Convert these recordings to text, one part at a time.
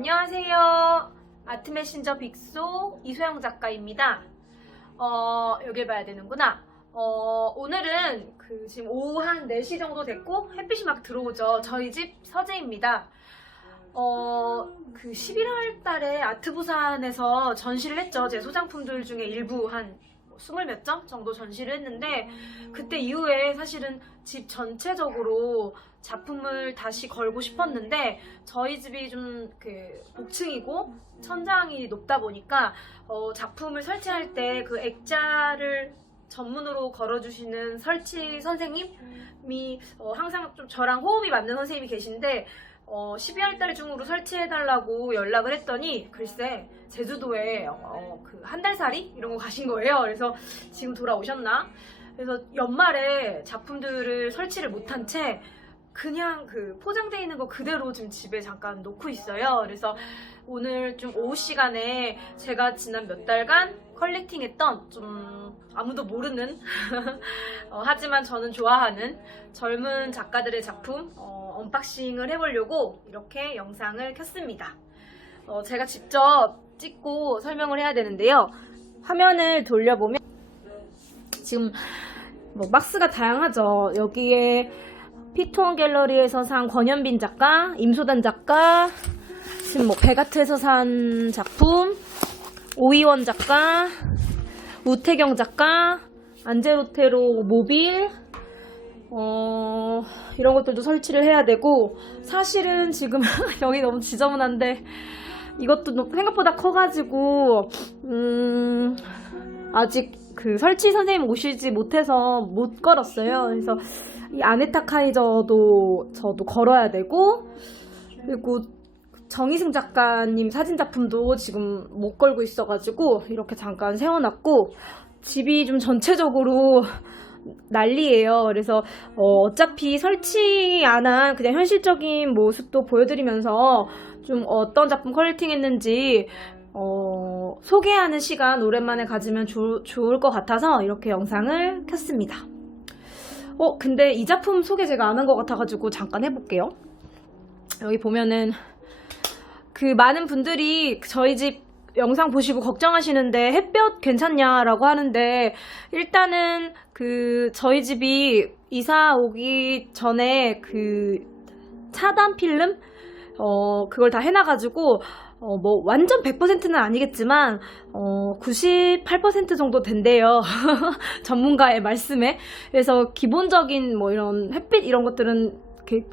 안녕하세요. 아트 메신저 빅소 이소영 작가입니다. 어, 여길 봐야 되는구나. 어, 오늘은 그 지금 오후 한 4시 정도 됐고 햇빛이 막 들어오죠. 저희 집 서재입니다. 어, 그 11월 달에 아트부산에서 전시를 했죠. 제 소장품들 중에 일부 한 스물 몇 점 정도 전시를 했는데 그때 이후에 사실은 집 전체적으로 작품을 다시 걸고 싶었는데 저희 집이 좀 그 복층이고 천장이 높다 보니까 어, 작품을 설치할 때 그 액자를 전문으로 걸어주시는 설치 선생님이 어, 항상 좀 저랑 호흡이 맞는 선생님이 계신데 어, 12월 달 중으로 설치해달라고 연락을 했더니 글쎄 제주도에 어, 그 한 달 살이 이런 거 가신 거예요. 그래서 지금 돌아오셨나? 그래서 연말에 작품들을 설치를 못한 채 그냥 그 포장돼 있는 거 그대로 지금 집에 잠깐 놓고 있어요. 그래서 오늘 좀 오후 시간에 제가 지난 몇 달간 컬렉팅했던 좀 아무도 모르는 어, 하지만 저는 좋아하는 젊은 작가들의 작품 어, 언박싱을 해보려고 이렇게 영상을 켰습니다. 어, 제가 직접 찍고 설명을 해야 되는데요. 화면을 돌려보면 지금 뭐 박스가 다양하죠. 여기에 피톤 갤러리에서 산 권현빈 작가, 임소단 작가, 지금 뭐 베가트에서 산 작품, 오이원 작가, 우태경 작가, 안제로테로 모빌, 어, 이런 것들도 설치를 해야 되고, 사실은 지금 여기 너무 지저분한데, 이것도 생각보다 커가지고, 음, 아직 그 설치 선생님 오시지 못해서 못 걸었어요. 그래서 이 아네타 카이저도 저도 걸어야 되고, 그리고 정희승 작가님 사진 작품도 지금 못 걸고 있어가지고 이렇게 잠깐 세워놨고 집이 좀 전체적으로 난리예요. 그래서 어, 차피 설치 안 한 그냥 현실적인 모습도 보여드리면서 좀 어떤 작품 컬렉팅했는지 어, 소개하는 시간 오랜만에 가지면 좋- 좋을 것 같아서 이렇게 영상을 켰습니다. 어, 근데 이 작품 소개 제가 안 한 것 같아가지고 잠깐 해볼게요. 여기 보면은 그 많은 분들이 저희 집 영상 보시고 걱정하시는데 햇볕 괜찮냐라고 하는데 일단은 그 저희 집이 이사 오기 전에 그 차단 필름 어 그걸 다 해놔가지고 어 뭐 완전 100%는 아니겠지만 어 98% 정도 된대요. 전문가의 말씀에. 그래서 기본적인 뭐 이런 햇빛 이런 것들은 이렇게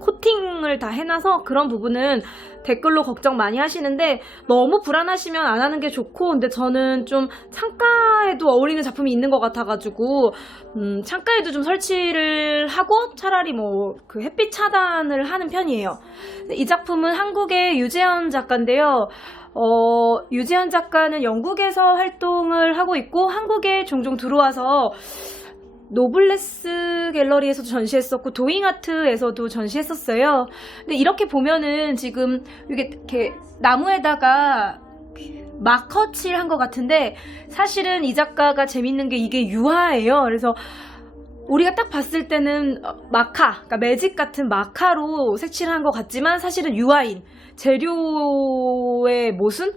코팅을 다 해놔서 그런 부분은 댓글로 걱정 많이 하시는데 너무 불안하시면 안 하는 게 좋고 근데 저는 좀 창가에도 어울리는 작품이 있는 것 같아가지고 음, 창가에도 좀 설치를 하고 차라리 뭐 그 햇빛 차단을 하는 편이에요. 이 작품은 한국의 유재현 작가인데요. 어, 유재현 작가는 영국에서 활동을 하고 있고 한국에 종종 들어와서 노블레스 갤러리에서도 전시했었고 도잉아트에서도 전시했었어요. 근데 이렇게 보면은 지금 이게 이렇게 나무에다가 마커 칠 한 것 같은데 사실은 이 작가가 재밌는 게 이게 유화예요. 그래서 우리가 딱 봤을 때는 어, 마카, 그러니까 매직 같은 마카로 색칠을 한것 같지만 사실은 유화인 재료의 모순?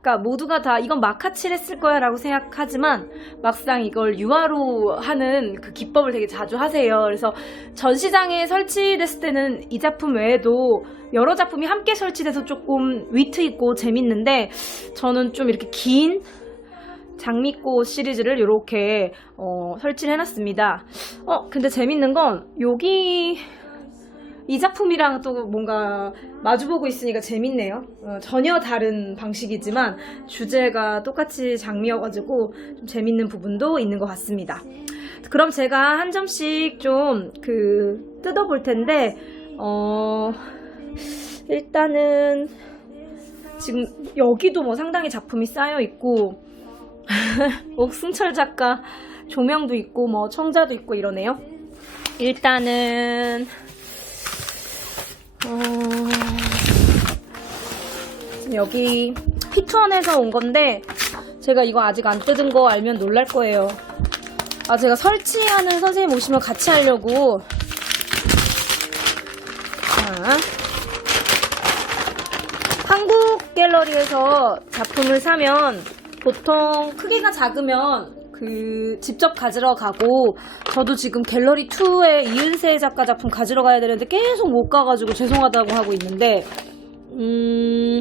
그러니까 모두가 다 이건 마카칠 했을 거야 라고 생각하지만 막상 이걸 유화로 하는 그 기법을 되게 자주 하세요. 그래서 전시장에 설치됐을 때는 이 작품 외에도 여러 작품이 함께 설치돼서 조금 위트 있고 재밌는데 저는 좀 이렇게 긴 장미꽃 시리즈를 이렇게 어, 설치를 해놨습니다. 어 근데 재밌는 건 여기 이 작품이랑 또 뭔가 마주보고 있으니까 재밌네요. 어, 전혀 다른 방식이지만 주제가 똑같이 장미여가지고 좀 재밌는 부분도 있는 것 같습니다. 그럼 제가 한 점씩 좀 그 뜯어볼 텐데 어 일단은 지금 여기도 뭐 상당히 작품이 쌓여 있고 옥승철 작가 조명도 있고 뭐 청자도 있고 이러네요. 일단은 어, 여기 피투원에서 온 건데 제가 이거 아직 안 뜯은 거 알면 놀랄 거예요. 아 제가 설치하는 선생님 오시면 같이 하려고. 자. 북갤러리에서 작품을 사면 보통 크기가 작으면 그 직접 가지러 가고 저도 지금 갤러리 2에 이은세 작가 작품 가지러 가야 되는데 계속 못 가가지고 죄송하다고 하고 있는데 음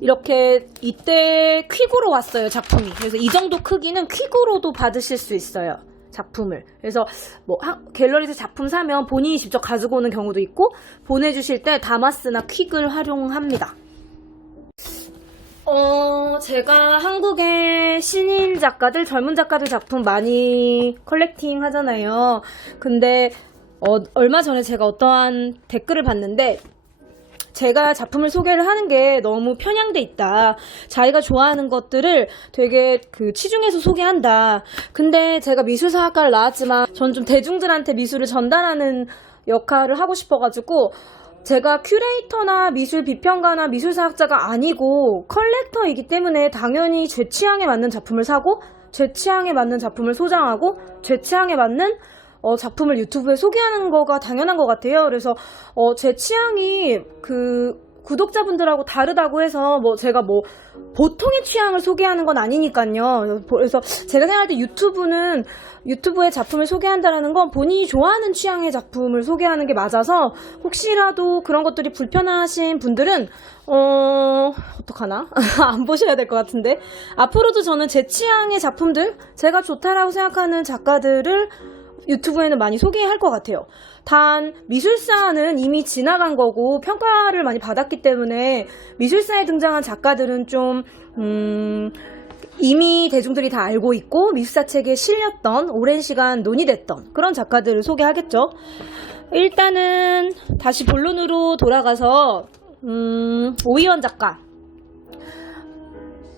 이렇게 이때 퀵으로 왔어요 작품이. 그래서 이 정도 크기는 퀵으로도 받으실 수 있어요 작품을. 그래서 뭐 하- 갤러리에서 작품 사면 본인이 직접 가지고 오는 경우도 있고 보내주실 때 다마스나 퀵을 활용합니다 어 제가 한국의 신인 작가들 젊은 작가들 작품 많이 컬렉팅 하잖아요 근데 어, 얼마 전에 제가 어떠한 댓글을 봤는데 제가 작품을 소개를 하는 게 너무 편향돼 있다. 자기가 좋아하는 것들을 되게 그 치중해서 소개한다. 근데 제가 미술사학과를 나왔지만 전 좀 대중들한테 미술을 전달하는 역할을 하고 싶어가지고 제가 큐레이터나 미술 비평가나 미술사학자가 아니고 컬렉터이기 때문에 당연히 제 취향에 맞는 작품을 사고 제 취향에 맞는 작품을 소장하고 제 취향에 맞는 어, 작품을 유튜브에 소개하는 거가 당연한 것 같아요. 그래서 어, 제 취향이 그 구독자분들하고 다르다고 해서 뭐 제가 뭐 보통의 취향을 소개하는 건 아니니까요. 그래서 제가 생각할 때 유튜브는 유튜브에 작품을 소개한다라는 건 본인이 좋아하는 취향의 작품을 소개하는 게 맞아서 혹시라도 그런 것들이 불편하신 분들은 어 어떡하나 안 보셔야 될 것 같은데 앞으로도 저는 제 취향의 작품들 제가 좋다라고 생각하는 작가들을 유튜브에는 많이 소개할 것 같아요. 단 미술사는 이미 지나간 거고 평가를 많이 받았기 때문에 미술사에 등장한 작가들은 좀 음, 이미 대중들이 다 알고 있고 미술사 책에 실렸던 오랜 시간 논의됐던 그런 작가들을 소개하겠죠. 일단은 다시 본론으로 돌아가서 음, 오이원 작가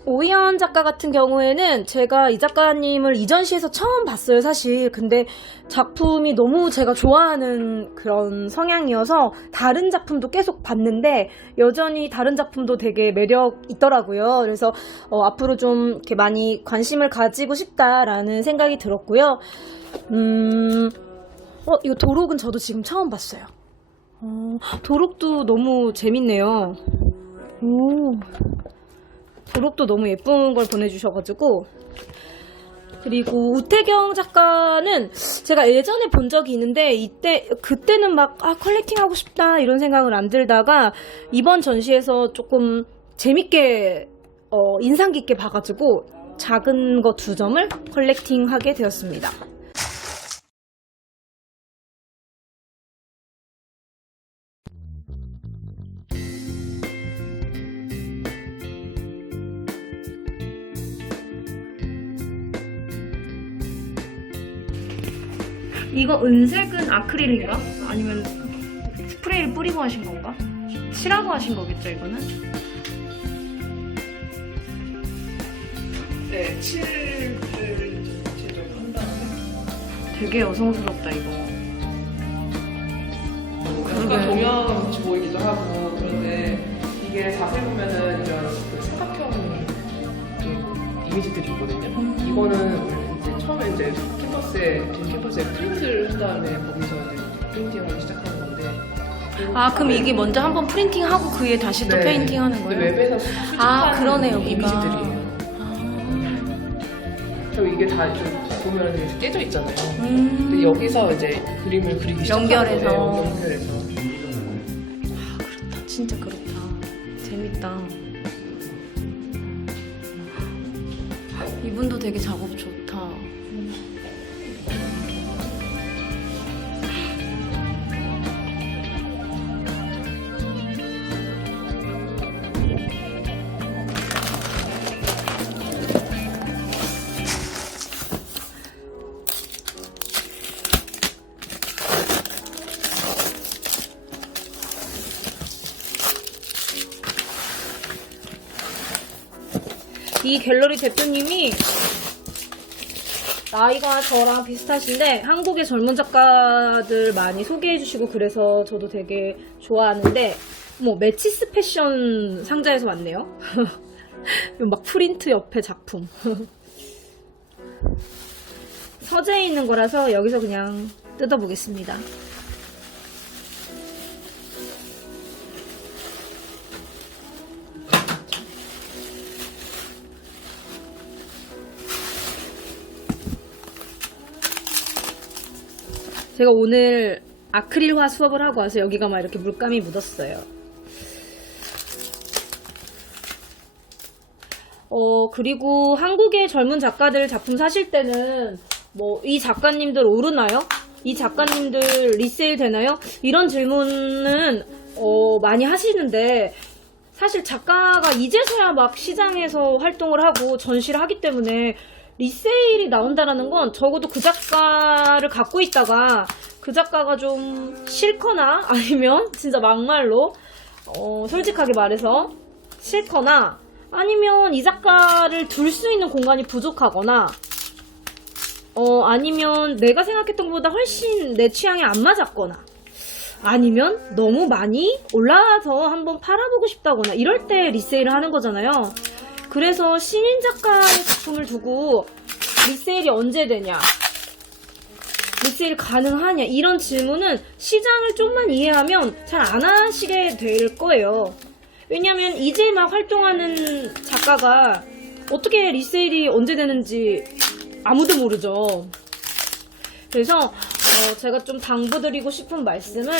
오이연 작가 같은 경우에는 제가 이 작가님을 이전 시에서 처음 봤어요, 사실. 근데 작품이 너무 제가 좋아하는 그런 성향이어서 다른 작품도 계속 봤는데 여전히 다른 작품도 되게 매력 있더라고요. 그래서 어, 앞으로 좀 이렇게 많이 관심을 가지고 싶다라는 생각이 들었고요. 음, 어, 이거 도록은 저도 지금 처음 봤어요. 어, 도록도 너무 재밌네요. 오. 도록도 너무 예쁜 걸 보내주셔가지고 그리고 우태경 작가는 제가 예전에 본 적이 있는데 이때 그때는 막 아 컬렉팅 하고 싶다 이런 생각을 안 들다가 이번 전시에서 조금 재밌게 어, 인상 깊게 봐가지고 작은 거 두 점을 컬렉팅하게 되었습니다. 이거 은색은 아크릴인가? 아니면 스프레이를 뿌리고 하신 건가? 칠하고 하신 거겠죠, 이거는? 네, 칠을 제작을 한 다음에 되게 여성스럽다, 이거. 약간 그러게. 동양같이 보이기도 하고 그런데 이게 자세히 보면은 이런 그 삼각형 좀 이미지들이 있거든요. 이거는 원래 처음에 이제 캠퍼스에 긴 캠퍼스에 프린트를 한 다음에 거기서 이제 프린팅하기 시작하는 건데. 아, 그럼 이게 먼저 한번 프린팅하고 그 위에 다시 또 네. 페인팅 하는 근데 거예요? 웹에서 수- 수집한 아, 그러네, 여기가. 이미지들이에요. 그리고 이게 다 이제 보면 이제 깨져 있잖아요. 근데 음. 여기서 이제 그림을 그리기 시작하는 연결해서. 거예요. 연결해서. 진짜 그렇다. 재밌다. 이분도 되게 작업 이 갤러리 대표님이 나이가 저랑 비슷하신데 한국의 젊은 작가들 많이 소개해 주시고 그래서 저도 되게 좋아하는데 뭐 매치스 패션 상자에서 왔네요. 막 프린트 옆에 작품. 서재에 있는 거라서 여기서 그냥 뜯어보겠습니다. 제가 오늘 아크릴화 수업을 하고 와서 여기가 막 이렇게 물감이 묻었어요. 어, 그리고 한국의 젊은 작가들 작품 사실 때는 뭐 이 작가님들 오르나요? 이 작가님들 리세일 되나요? 이런 질문은 어, 많이 하시는데 사실 작가가 이제서야 막 시장에서 활동을 하고 전시를 하기 때문에 리세일이 나온다라는 건 적어도 그 작가를 갖고 있다가 그 작가가 좀 싫거나 아니면 진짜 막말로 어, 솔직하게 말해서 싫거나 아니면 이 작가를 둘 수 있는 공간이 부족하거나 어 아니면 내가 생각했던 것보다 훨씬 내 취향에 안 맞았거나 아니면 너무 많이 올라와서 한번 팔아보고 싶다거나 이럴 때 리세일을 하는 거잖아요. 그래서 신인 작가의 작품을 두고 리세일이 언제 되냐 리세일 가능하냐 이런 질문은 시장을 좀만 이해하면 잘 안 하시게 될 거예요. 왜냐면 이제 막 활동하는 작가가 어떻게 리세일이 언제 되는지 아무도 모르죠. 그래서 어, 제가 좀 당부드리고 싶은 말씀은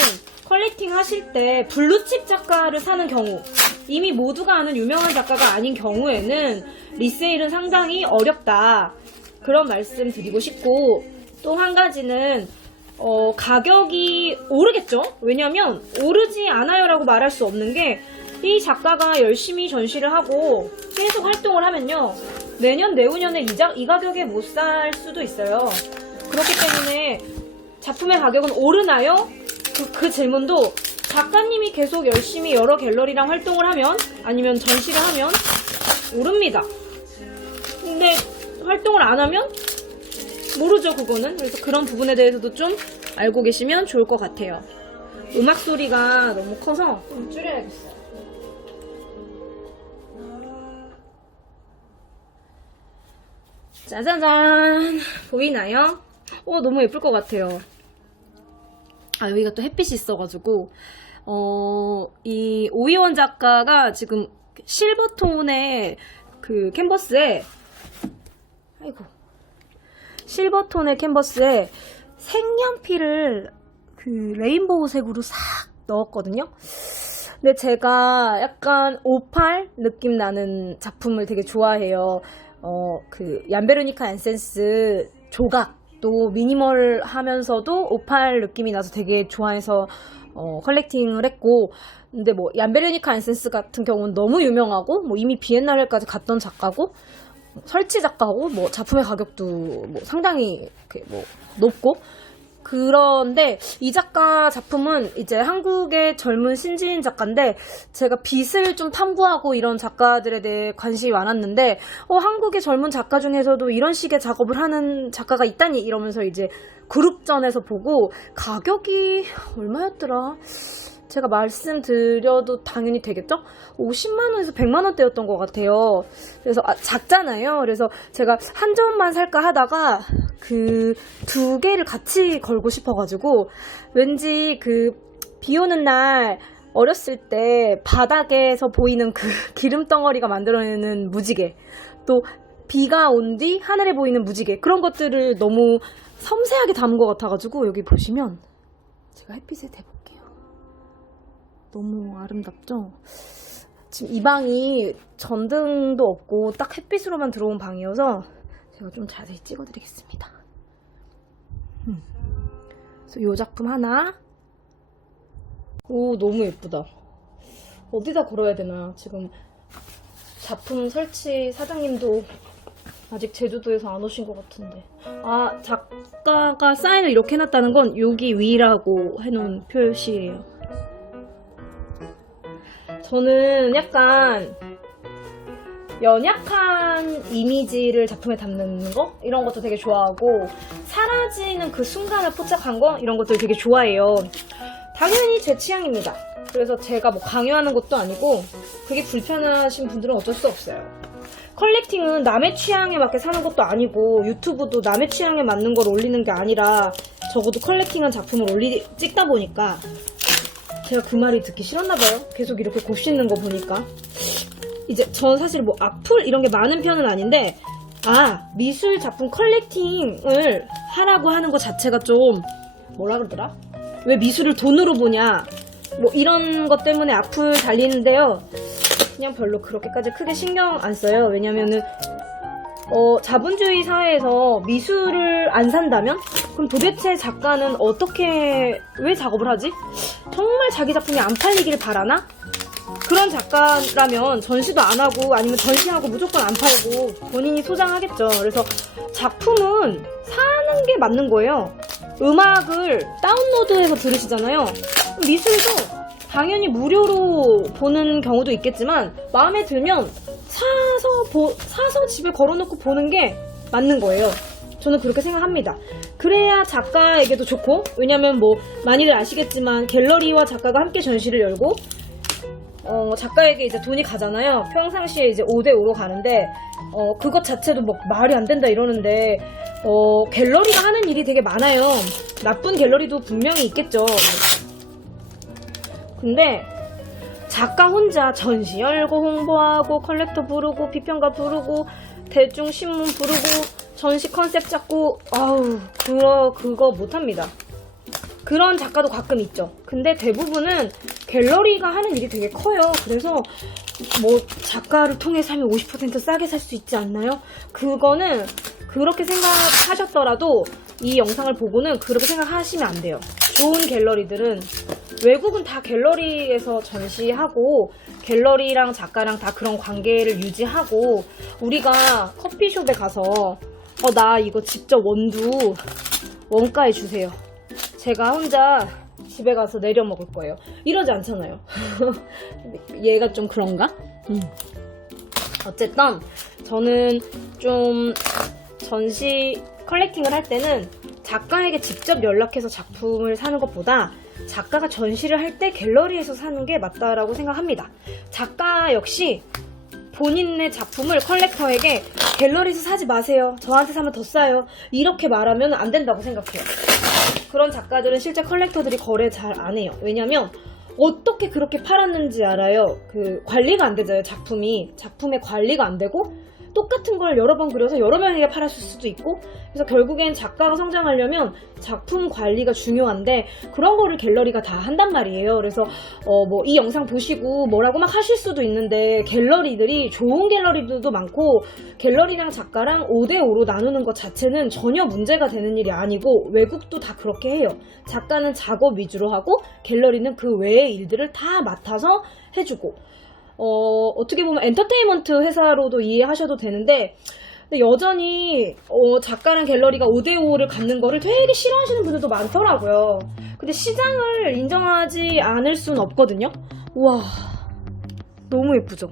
컬렉팅 하실 때 블루칩 작가를 사는 경우 이미 모두가 아는 유명한 작가가 아닌 경우에는 리세일은 상당히 어렵다 그런 말씀 드리고 싶고 또 한 가지는 어, 가격이 오르겠죠? 왜냐면 오르지 않아요라고 말할 수 없는 게 이 작가가 열심히 전시를 하고 계속 활동을 하면요 내년 내후년에 이, 자, 이 가격에 못 살 수도 있어요 그렇기 때문에 작품의 가격은 오르나요? 그, 그 질문도 작가님이 계속 열심히 여러 갤러리랑 활동을 하면 아니면 전시를 하면 오릅니다. 근데 활동을 안 하면 모르죠 그거는. 그래서 그런 부분에 대해서도 좀 알고 계시면 좋을 것 같아요. 음악 소리가 너무 커서 좀 줄여야겠어요. 짜자잔 보이나요? 어 너무 예쁠 것 같아요. 아 여기가 또 햇빛이 있어가지고 어 이 오이원 작가가 지금 실버톤의 그 캔버스에 아이고 실버톤의 캔버스에 색연필을 그 레인보우 색으로 싹 넣었거든요. 근데 제가 약간 오팔 느낌 나는 작품을 되게 좋아해요. 어, 그, 얀베르니카 앤센스 조각도 미니멀 하면서도 오팔 느낌이 나서 되게 좋아해서, 어, 컬렉팅을 했고, 근데 뭐, 얀베르니카 앤센스 같은 경우는 너무 유명하고, 뭐, 이미 비엔날레까지 갔던 작가고, 설치 작가고, 뭐, 작품의 가격도 뭐, 상당히, 뭐, 높고, 그런데 이 작가 작품은 이제 한국의 젊은 신지인 작가인데 제가 빛을 좀 탐구하고 이런 작가들에 대해 관심이 많았는데 어, 한국의 젊은 작가 중에서도 이런 식의 작업을 하는 작가가 있다니 이러면서 이제 그룹전에서 보고 가격이 얼마였더라? 제가 말씀드려도 당연히 되겠죠? 50만 원에서 100만 원대였던 것 같아요. 그래서, 아, 작잖아요. 그래서 제가 한 점만 살까 하다가 그 두 개를 같이 걸고 싶어가지고 왠지 그 비 오는 날 어렸을 때 바닥에서 보이는 그 기름 덩어리가 만들어내는 무지개 또 비가 온 뒤 하늘에 보이는 무지개 그런 것들을 너무 섬세하게 담은 것 같아가지고 여기 보시면 제가 햇빛에 대볼게요. 너무 아름답죠? 지금 이 방이 전등도 없고 딱 햇빛으로만 들어온 방이어서 제가 좀 자세히 찍어드리겠습니다. 음. 이 작품 하나. 오, 너무 예쁘다. 어디다 걸어야 되나? 지금 작품 설치 사장님도 아직 제주도에서 안 오신 것 같은데. 아, 작가가 사인을 이렇게 해놨다는 건 여기 위라고 해놓은 표시예요. 저는 약간 연약한 이미지를 작품에 담는 거 이런 것도 되게 좋아하고 사라지는 그 순간을 포착한 거 이런 것들 되게 좋아해요. 당연히 제 취향입니다. 그래서 제가 뭐 강요하는 것도 아니고 그게 불편하신 분들은 어쩔 수 없어요. 컬렉팅은 남의 취향에 맞게 사는 것도 아니고 유튜브도 남의 취향에 맞는 걸 올리는 게 아니라 적어도 컬렉팅한 작품을 올리 찍다 보니까 제가 그 말이 듣기 싫었나 봐요. 계속 이렇게 곱씹는 거 보니까. 이제 전 사실 뭐 악플 이런 게 많은 편은 아닌데 아 미술 작품 컬렉팅을 하라고 하는 것 자체가 좀 뭐라 그러더라? 왜 미술을 돈으로 보냐? 뭐 이런 것 때문에 악플 달리는데요. 그냥 별로 그렇게까지 크게 신경 안 써요. 왜냐면은 어, 자본주의 사회에서 미술을 안 산다면? 그럼 도대체 작가는 어떻게, 왜 작업을 하지? 정말 자기 작품이 안 팔리길 바라나? 그런 작가라면 전시도 안 하고 아니면 전시하고 무조건 안 팔고 본인이 소장하겠죠. 그래서 작품은 사는 게 맞는 거예요. 음악을 다운로드해서 들으시잖아요. 미술도 당연히 무료로 보는 경우도 있겠지만 마음에 들면 사서 보- 사서 집에 걸어놓고 보는 게 맞는 거예요. 저는 그렇게 생각합니다. 그래야 작가에게도 좋고 왜냐면 뭐 많이들 아시겠지만 갤러리와 작가가 함께 전시를 열고 어, 작가에게 이제 돈이 가잖아요. 평상시에 이제 5대5로 가는데, 어, 그것 자체도 뭐 말이 안 된다 이러는데, 어, 갤러리가 하는 일이 되게 많아요. 나쁜 갤러리도 분명히 있겠죠. 근데, 작가 혼자 전시 열고 홍보하고 컬렉터 부르고 비평가 부르고 대중 신문 부르고 전시 컨셉 잡고 아우 그거 그거 못합니다. 그런 작가도 가끔 있죠. 근데 대부분은 갤러리가 하는 일이 되게 커요. 그래서 뭐 작가를 통해서 하면 50% 싸게 살 수 있지 않나요? 그거는 그렇게 생각하셨더라도 이 영상을 보고는 그렇게 생각하시면 안 돼요. 좋은 갤러리들은 외국은 다 갤러리에서 전시하고 갤러리랑 작가랑 다 그런 관계를 유지하고 우리가 커피숍에 가서 어 나 이거 직접 원두 원가에 주세요. 제가 혼자 집에 가서 내려 먹을 거예요. 이러지 않잖아요. 얘가 좀 그런가? 음. 어쨌든 저는 좀 전시 컬렉팅을 할 때는 작가에게 직접 연락해서 작품을 사는 것보다 작가가 전시를 할 때 갤러리에서 사는 게 맞다라고 생각합니다. 작가 역시 본인의 작품을 컬렉터에게 갤러리에서 사지 마세요. 저한테 사면 더 싸요. 이렇게 말하면 안 된다고 생각해요. 그런 작가들은 실제 컬렉터들이 거래 잘 안 해요. 왜냐면 어떻게 그렇게 팔았는지 알아요. 그 관리가 안 되잖아요. 작품이 작품의 관리가 안 되고 똑같은 걸 여러 번 그려서 여러 명에게 팔았을 수도 있고 그래서 결국엔 작가가 성장하려면 작품 관리가 중요한데 그런 거를 갤러리가 다 한단 말이에요. 그래서 어 뭐 이 영상 보시고 뭐라고 막 하실 수도 있는데 갤러리들이 좋은 갤러리들도 많고 갤러리랑 작가랑 5대5로 나누는 것 자체는 전혀 문제가 되는 일이 아니고 외국도 다 그렇게 해요. 작가는 작업 위주로 하고 갤러리는 그 외의 일들을 다 맡아서 해주고 어, 어떻게 보면 엔터테인먼트 회사로도 이해하셔도 되는데 여전히 어, 작가랑 갤러리가 5대5를 갖는 거를 되게 싫어하시는 분들도 많더라고요. 근데 시장을 인정하지 않을 수는 없거든요. 우와 너무 예쁘죠?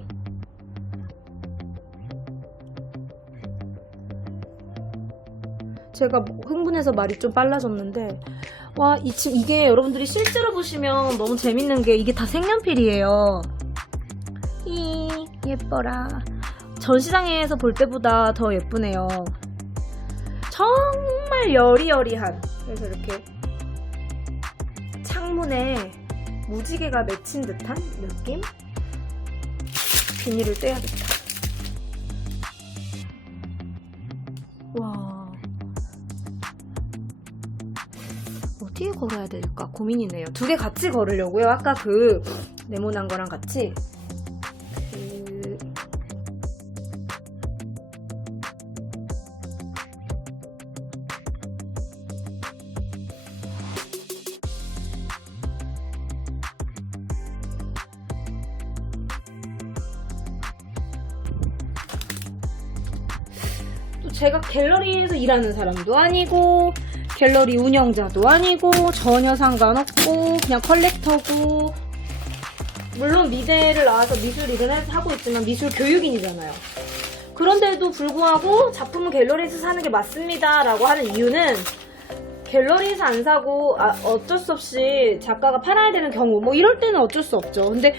제가 뭐 흥분해서 말이 좀 빨라졌는데 와, 이, 지- 이게 여러분들이 실제로 보시면 너무 재밌는 게 이게 다 색연필이에요. 이 예뻐라. 전시장에서 볼 때보다 더 예쁘네요. 정말 여리여리한. 그래서 이렇게 창문에 무지개가 맺힌 듯한 느낌? 비닐을 떼야겠다. 와. 어디에 걸어야 될까 고민이네요. 두 개 같이 걸으려고요. 아까 그 네모난 거랑 같이 제가 갤러리에서 일하는 사람도 아니고 갤러리 운영자도 아니고 전혀 상관없고 그냥 컬렉터고 물론 미대를 나와서 미술 일을 해- 하고 있지만 미술 교육인이잖아요. 그런데도 불구하고 작품은 갤러리에서 사는 게 맞습니다 라고 하는 이유는 갤러리에서 안 사고 아, 어쩔 수 없이 작가가 팔아야 되는 경우 뭐 이럴 때는 어쩔 수 없죠. 근데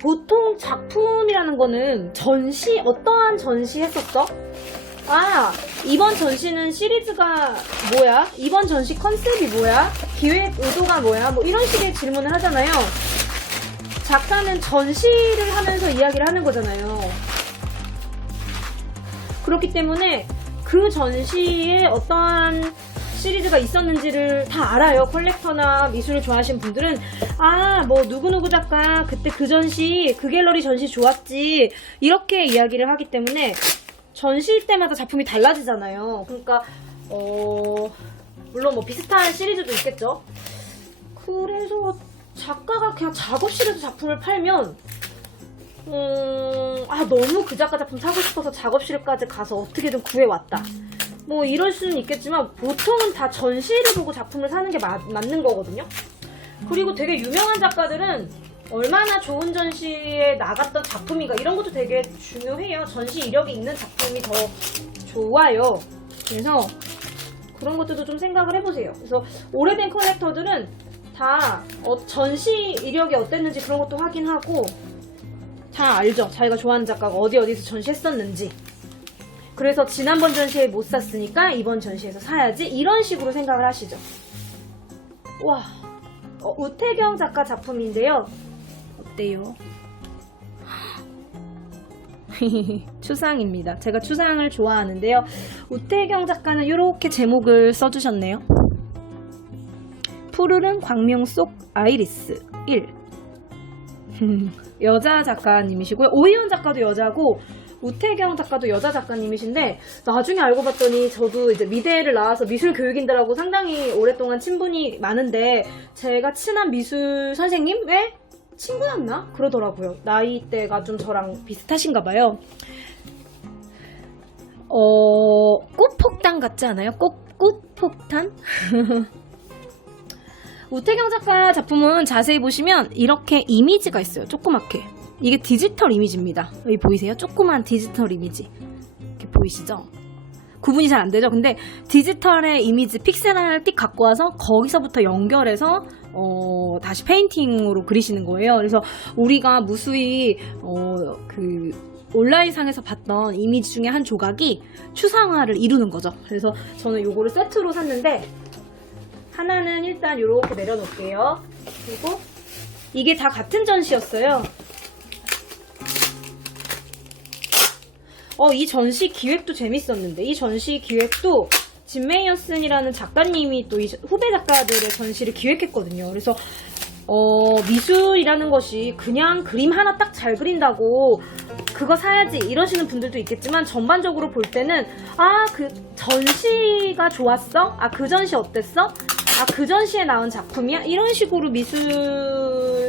보통 작품이라는 거는 전시 어떠한 전시 했었어? 아, 이번 전시는 시리즈가 뭐야? 이번 전시 컨셉이 뭐야? 기획 의도가 뭐야? 뭐 이런 식의 질문을 하잖아요. 작가는 전시를 하면서 이야기를 하는 거잖아요. 그렇기 때문에 그 전시에 어떠한 시리즈가 있었는지를 다 알아요. 컬렉터나 미술을 좋아하시는 분들은 아, 뭐 누구누구 작가 그때 그 전시, 그 갤러리 전시 좋았지. 이렇게 이야기를 하기 때문에 전시일 때마다 작품이 달라지잖아요. 그러니까 어 물론 뭐 비슷한 시리즈도 있겠죠. 그래서 작가가 그냥 작업실에서 작품을 팔면 음, 아 너무 그 작가 작품 사고 싶어서 작업실까지 가서 어떻게든 구해왔다. 뭐 이럴 수는 있겠지만 보통은 다 전시를 보고 작품을 사는 게 맞, 맞는 거거든요. 그리고 되게 유명한 작가들은 얼마나 좋은 전시에 나갔던 작품인가 이런 것도 되게 중요해요. 전시 이력이 있는 작품이 더 좋아요. 그래서 그런 것들도 좀 생각을 해보세요. 그래서 오래된 컬렉터들은 다 어, 전시 이력이 어땠는지 그런 것도 확인하고 다 알죠. 자기가 좋아하는 작가가 어디 어디서 전시했었는지. 그래서 지난번 전시에 못 샀으니까 이번 전시에서 사야지 이런 식으로 생각을 하시죠. 와, 어, 우태경 작가 작품인데요. 어때요? 추상입니다. 제가 추상을 좋아하는데요. 우태경 작가는 이렇게 제목을 써주셨네요. 푸르른 광명 속 아이리스 1. 여자 작가님이시고요. 오희연 작가도 여자고 우태경 작가도 여자 작가님이신데 나중에 알고 봤더니 저도 이제 미대를 나와서 미술 교육인들하고 상당히 오랫동안 친분이 많은데 제가 친한 미술 선생님의 친구였나? 그러더라고요. 나이대가 좀 저랑 비슷하신가 봐요. 어, 꽃폭탄 같지 않아요? 꽃, 꽃폭탄? 우태경 작가 작품은 자세히 보시면 이렇게 이미지가 있어요. 조그맣게. 이게 디지털 이미지입니다. 여기 보이세요? 조그만 디지털 이미지. 이렇게 보이시죠? 구분이 잘 안 되죠? 근데 디지털의 이미지 픽셀을 띡 갖고 와서 거기서부터 연결해서 어, 다시 페인팅으로 그리시는 거예요. 그래서 우리가 무수히 어, 그 온라인상에서 봤던 이미지 중에 한 조각이 추상화를 이루는 거죠. 그래서 저는 요거를 세트로 샀는데 하나는 일단 이렇게 내려놓을게요. 그리고 이게 다 같은 전시였어요. 어, 이 전시 기획도 재밌었는데, 이 전시 기획도 짐 메이어슨이라는 작가님이 또이 후배 작가들의 전시를 기획했거든요. 그래서, 어, 미술이라는 것이 그냥 그림 하나 딱 잘 그린다고 그거 사야지 이러시는 분들도 있겠지만 전반적으로 볼 때는 아, 그 전시가 좋았어? 아, 그 전시 어땠어? 아, 그 전시에 나온 작품이야? 이런 식으로 미술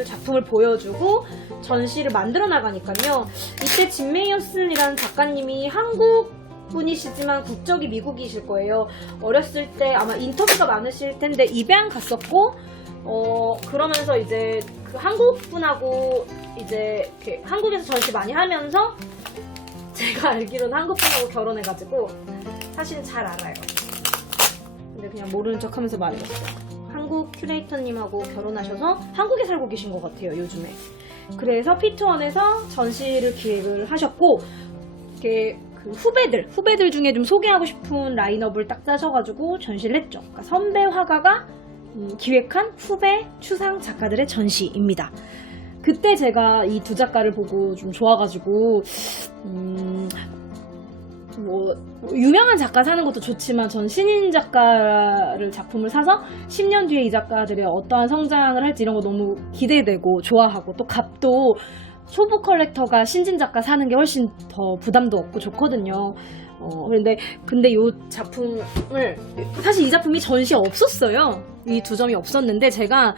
작품을 보여주고 전시를 만들어 나가니까요. 이때 짐 메이어슨이라는 작가님이 한국 분이시지만 국적이 미국이실 거예요. 어렸을 때 아마 인터뷰가 많으실 텐데 입양 갔었고, 어, 그러면서 이제 그 한국 분하고 이제 한국에서 전시 많이 하면서 제가 알기로는 한국 분하고 결혼해가지고 사실은 잘 알아요. 근데 그냥 모르는 척 하면서 말해줬어요. 한국 큐레이터님하고 결혼하셔서 한국에 살고 계신 것 같아요, 요즘에. 그래서 피트원에서 전시를 기획을 하셨고, 이렇게 그 후배들, 후배들 중에 좀 소개하고 싶은 라인업을 딱 짜셔가지고 전시를 했죠. 그러니까 선배 화가가 음, 기획한 후배 추상 작가들의 전시입니다. 그때 제가 이 두 작가를 보고 좀 좋아가지고, 음, 뭐, 유명한 작가 사는 것도 좋지만 전 신인 작가를 작품을 사서 10년 뒤에 이 작가들의 어떠한 성장을 할지 이런 거 너무 기대되고 좋아하고 또 값도 초보 컬렉터가 신진 작가 사는 게 훨씬 더 부담도 없고 좋거든요. 어, 그런데, 근데 이 작품을, 사실 이 작품이 전시에 없었어요. 이 두 점이 없었는데, 제가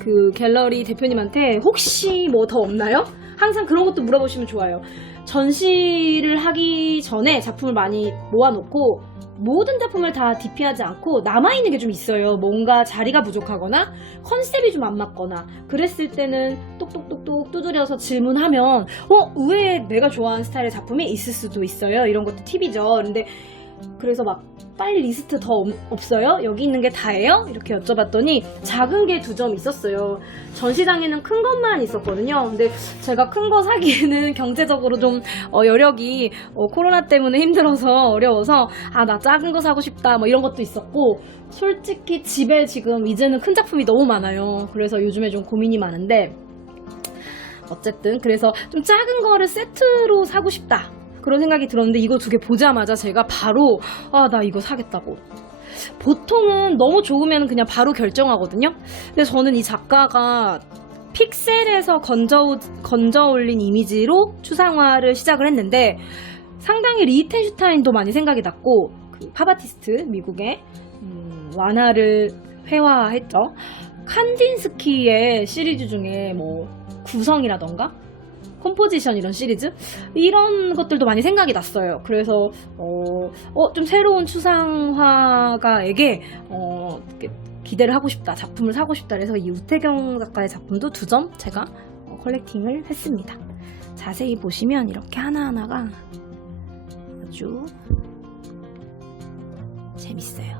그 갤러리 대표님한테 혹시 뭐 더 없나요? 항상 그런 것도 물어보시면 좋아요. 전시를 하기 전에 작품을 많이 모아놓고, 모든 작품을 다 DP하지 않고 남아있는 게 좀 있어요. 뭔가 자리가 부족하거나 컨셉이 좀 안 맞거나 그랬을 때는 똑똑똑똑 두드려서 질문하면 어? 의외에 내가 좋아하는 스타일의 작품이 있을 수도 있어요. 이런 것도 팁이죠. 근데 그래서 막 빨리 리스트 더 없- 없어요? 여기 있는 게 다예요? 이렇게 여쭤봤더니 작은 게 두 점 있었어요. 전시장에는 큰 것만 있었거든요. 근데 제가 큰 거 사기에는 경제적으로 좀 어, 여력이 어, 코로나 때문에 힘들어서 어려워서 아 나 작은 거 사고 싶다 뭐 이런 것도 있었고 솔직히 집에 지금 이제는 큰 작품이 너무 많아요. 그래서 요즘에 좀 고민이 많은데 어쨌든 그래서 좀 작은 거를 세트로 사고 싶다 그런 생각이 들었는데 이거 두 개 보자마자 제가 바로 아 나 이거 사겠다고 보통은 너무 좋으면 그냥 바로 결정하거든요. 근데 저는 이 작가가 픽셀에서 건져, 건져 올린 이미지로 추상화를 시작을 했는데 상당히 리히텐슈타인도 많이 생각이 났고 그 팝아티스트 미국의 음, 완화를 회화했죠. 칸딘스키의 시리즈 중에 뭐 구성이라던가 컴포지션 이런 시리즈 이런 것들도 많이 생각이 났어요. 그래서 어, 어, 좀 새로운 추상화가에게 어, 기대를 하고 싶다, 작품을 사고 싶다. 그래서 이 우태경 작가의 작품도 두 점 제가 어, 컬렉팅을 했습니다. 자세히 보시면 이렇게 하나하나가 아주 재밌어요.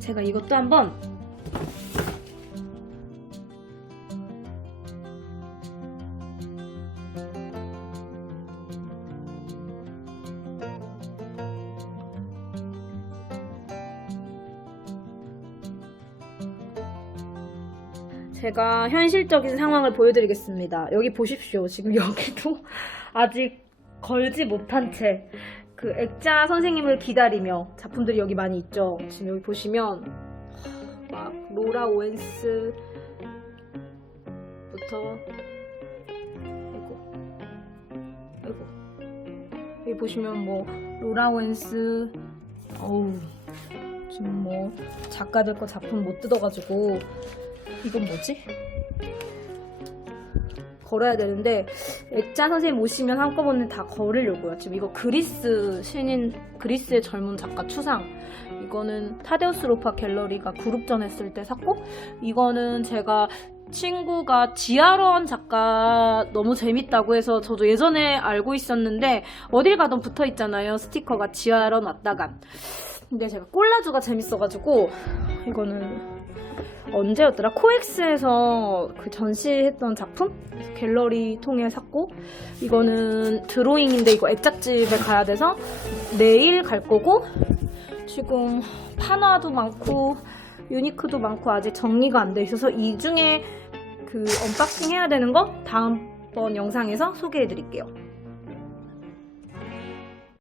제가 이것도 한번 제가 현실적인 상황을 보여드리겠습니다. 여기 보십시오. 지금 여기도 아직 걸지 못한 채 그 액자 선생님을 기다리며 작품들이 여기 많이 있죠. 지금 여기 보시면 막 로라 오웬스부터 아이고 아이고 여기 보시면 뭐 로라 오웬스 어우 지금 뭐 작가들 거 작품 못 뜯어가지고 이건 뭐지? 걸어야 되는데 액자 선생님 오시면 한꺼번에 다 걸으려고요. 지금 이거 그리스 신인 그리스의 젊은 작가 추상 이거는 타데우스 로파 갤러리가 그룹전 했을 때 샀고 이거는 제가 친구가 지아런 작가 너무 재밌다고 해서 저도 예전에 알고 있었는데 어딜 가든 붙어 있잖아요 스티커가 지아런 왔다간 근데 제가 콜라주가 재밌어가지고 이거는 언제였더라? 코엑스에서 그 전시했던 작품? 갤러리 통해 샀고 이거는 드로잉인데 이거 액자집에 가야 돼서 내일 갈 거고 지금 파나도 많고 유니크도 많고 아직 정리가 안 돼 있어서 이 중에 그 언박싱 해야 되는 거 다음번 영상에서 소개해 드릴게요.